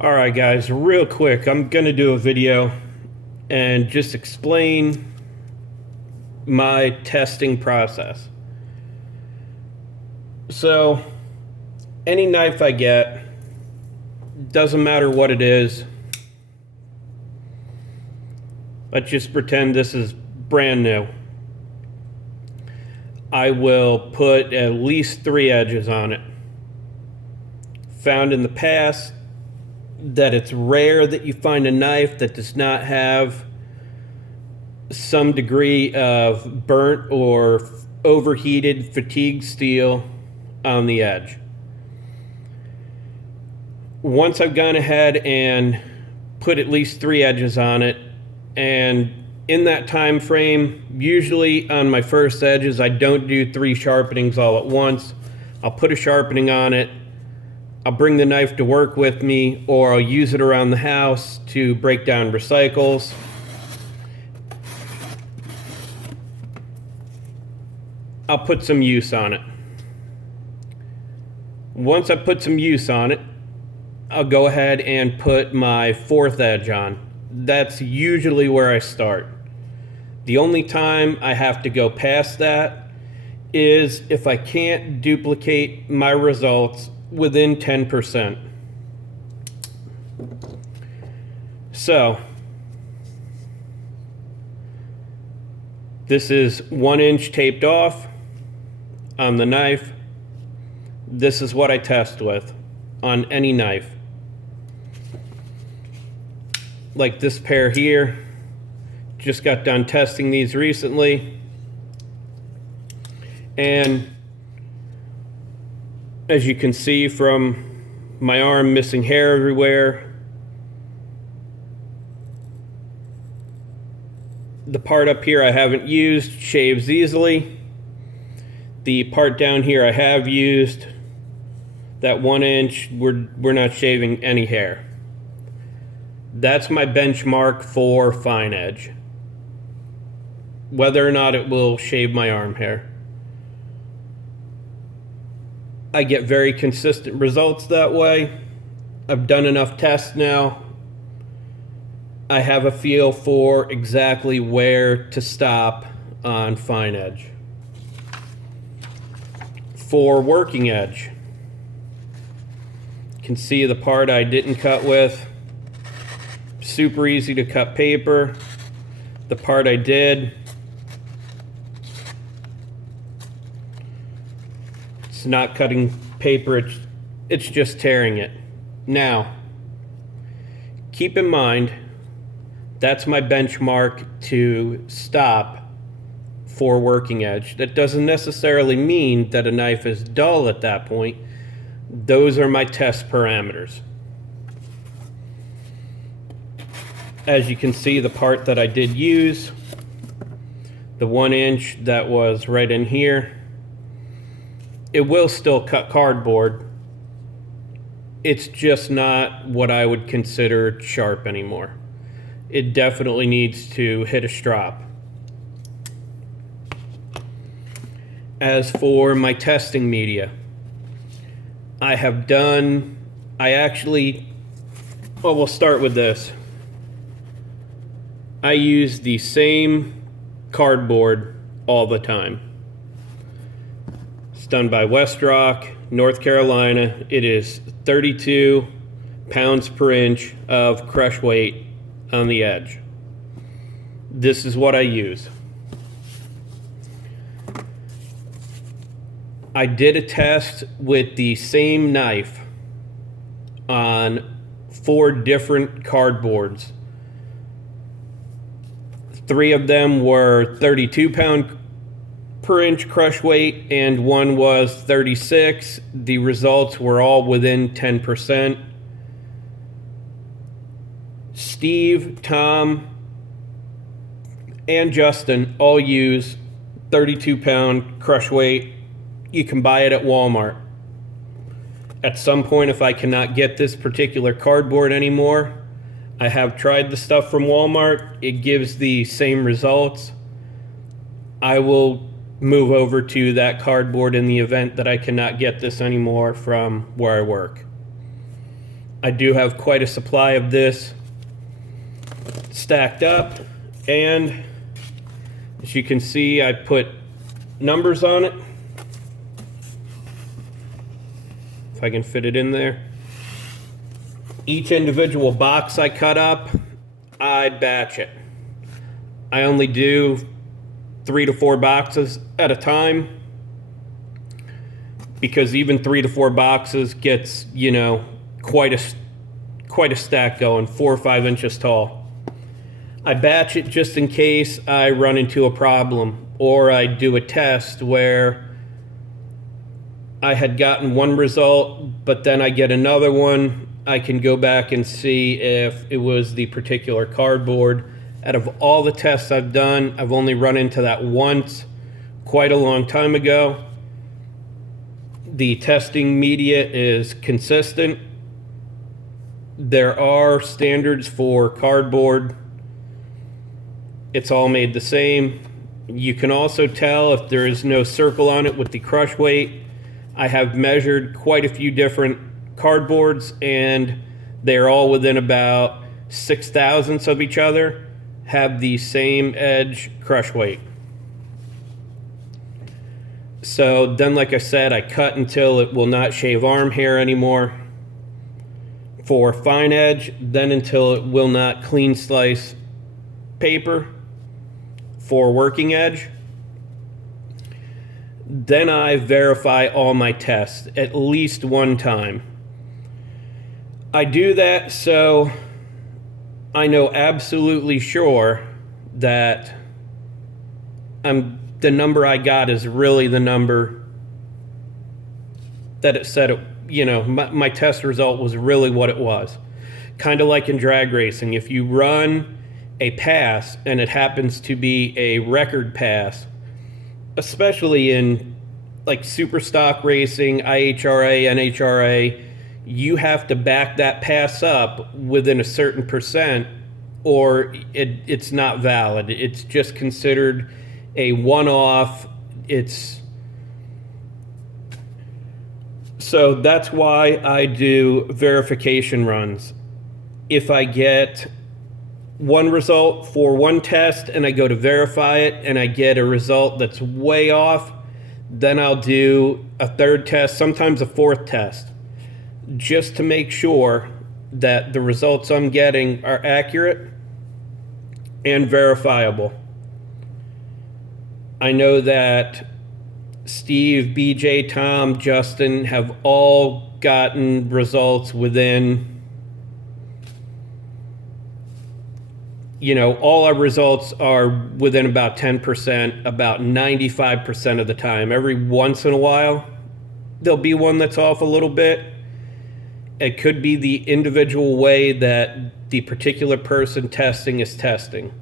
Alright guys, real quick, I'm gonna do a video and just explain my testing process. So, any knife I get, doesn't matter what it is, let's just pretend this is brand new. I will put at least 3 edges on it. Found in the past that it's rare that you find a knife that does not have some degree of burnt or overheated fatigue steel on the edge. Once I've gone ahead and put at least 3 edges on it, and in that time frame, usually on my first edges, I don't do 3 sharpenings all at once. I'll put a sharpening on it, I'll bring the knife to work with me, or I'll use it around the house to break down recycles. I'll put some use on it. Once I put some use on it, I'll go ahead and put my 4th edge on. That's usually where I start. The only time I have to go past that is if I can't duplicate my results within 10%. So, this is 1 inch taped off on the knife. This is what I test with on any knife. Like this pair here, just got done testing these recently, and as you can see from my arm, missing hair everywhere. The part up here I haven't used, shaves easily. The part down here I have used, that 1 inch, we're not shaving any hair. That's my benchmark for fine edge, whether or not it will shave my arm hair. I get very consistent results that way. I've done enough tests now. I have a feel for exactly where to stop on fine edge. For working edge, you can see the part I didn't cut with. Super easy to cut paper. The part I did, it's not cutting paper, it's just tearing it. Now, keep in mind, that's my benchmark to stop for working edge. That doesn't necessarily mean that a knife is dull at that point. Those are my test parameters. As you can see, the part that I did use, the 1 inch that was right in here, it will still cut cardboard. It's just not what I would consider sharp anymore. It definitely needs to hit a strop. As for my testing media, we'll start with this. I use the same cardboard all the time. It's done by West Rock, North Carolina. It is 32 pounds per inch of crush weight on the edge. This is what I use. I did a test with the same knife on 4 different cardboards. 3 of them were 32 pound per inch crush weight and 1 was 36. The results were all within 10%. Steve, Tom, and Justin all use 32 pound crush weight. You can buy it at Walmart. At some point, if I cannot get this particular cardboard anymore, I have tried the stuff from Walmart. It gives the same results. I will move over to that cardboard in the event that I cannot get this anymore from where I work. I do have quite a supply of this stacked up, and as you can see, I put numbers on it. If I can fit it in there. Each individual box I cut up, I batch it. I only do 3 to 4 boxes at a time, because even 3 to 4 boxes gets, you know, quite a stack going, 4 or 5 inches tall. I batch it just in case I run into a problem, or I do a test where I had gotten one result, but then I get another one. I can go back and see if it was the particular cardboard. Out of all the tests I've done, I've only run into that once, quite a long time ago. The testing media is consistent. There are standards for cardboard. It's all made the same. You can also tell if there is no circle on it with the crush weight. I have measured quite a few different cardboards, and they're all within about 6 thousandths of each other, have the same edge crush weight. So then, like I said, I cut until it will not shave arm hair anymore for fine edge, then until it will not clean slice paper for working edge. Then I verify all my tests at least one time. I do that so I know absolutely sure that the number I got is really the number that it said it, you know, my test result was really what it was. Kind of like in drag racing. If you run a pass and it happens to be a record pass, especially in like super stock racing, IHRA, NHRA, you have to back that pass up within a certain percent, or it's not valid. It's just considered a one-off. So that's why I do verification runs. If I get one result for one test and I go to verify it and I get a result that's way off, then I'll do a third test, sometimes a fourth test, just to make sure that the results I'm getting are accurate and verifiable. I know that Steve, BJ, Tom, Justin have all gotten results within, you know, all our results are within about 10%, about 95% of the time. Every once in a while, there'll be one that's off a little bit. It could be the individual way that the particular person testing is testing.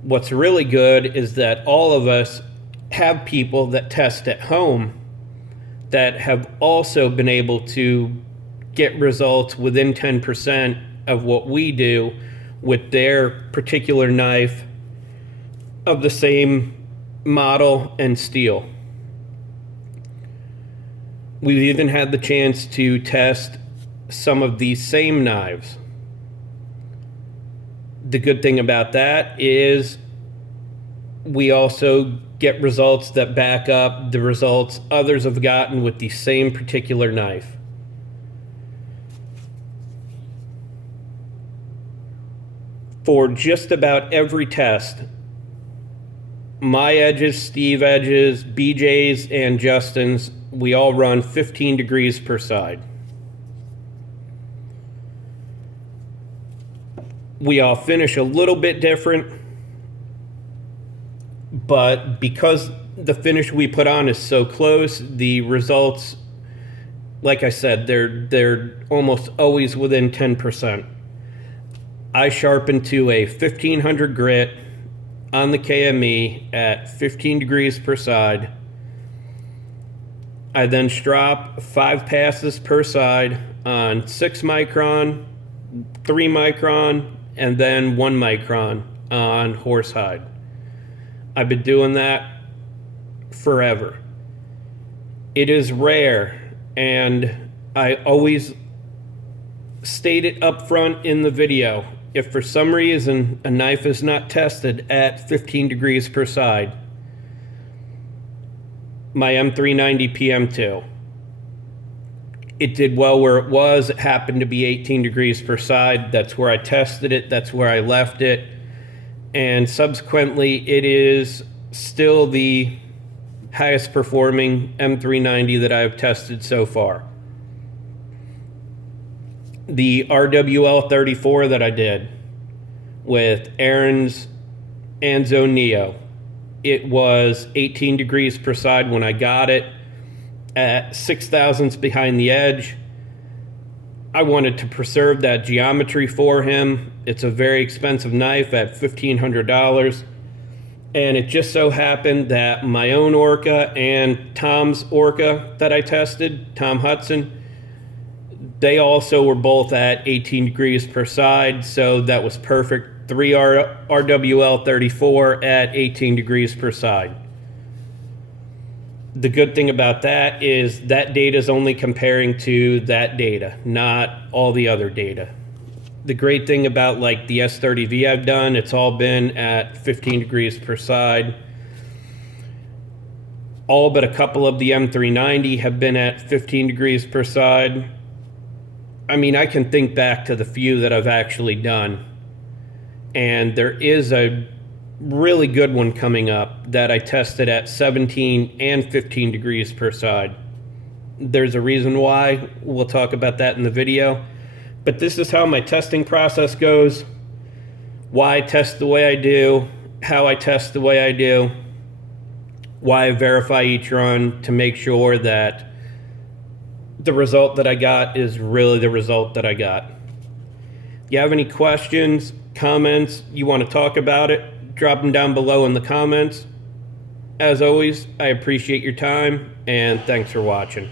What's really good is that all of us have people that test at home that have also been able to get results within 10% of what we do with their particular knife of the same model and steel. We've even had the chance to test some of these same knives. The good thing about that is we also get results that back up the results others have gotten with the same particular knife. For just about every test, my edges, Steve edges, BJ's, and Justin's, we all run 15 degrees per side. We all finish a little bit different, but because the finish we put on is so close, the results, like I said, they're almost always within 10%. I sharpen to a 1500 grit on the KME at 15 degrees per side. I then strop 5 passes per side on 6 micron, 3 micron, and then 1 micron on horsehide. I've been doing that forever. It is rare, and I always stated up front in the video, if for some reason a knife is not tested at 15 degrees per side, my M390 PM2, it did well where it was. It happened to be 18 degrees per side. That's where I tested it. That's where I left it. And subsequently, it is still the highest performing M390 that I've tested so far. The RWL 34 that I did with Aaron's Anzo Neo, it was 18 degrees per side when I got it at 6 thousandths behind the edge. I wanted to preserve that geometry for him. It's a very expensive knife at $1,500. And it just so happened that my own Orca and Tom's Orca that I tested, Tom Hudson, they also were both at 18 degrees per side, so that was perfect. 3 RWL 34 at 18 degrees per side. The good thing about that is that data is only comparing to that data, not all the other data. The great thing about like the S30V I've done, it's all been at 15 degrees per side. All but a couple of the M390 have been at 15 degrees per side. I mean, I can think back to the few that I've actually done. And there is a really good one coming up that I tested at 17 and 15 degrees per side. There's a reason why. We'll talk about that in the video. But this is how my testing process goes. Why I test the way I do, how I test the way I do, why I verify each run to make sure that the result that I got is really the result that I got. If you have any questions, comments, you want to talk about it, drop them down below in the comments. As always, I appreciate your time, and thanks for watching.